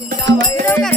जावई रे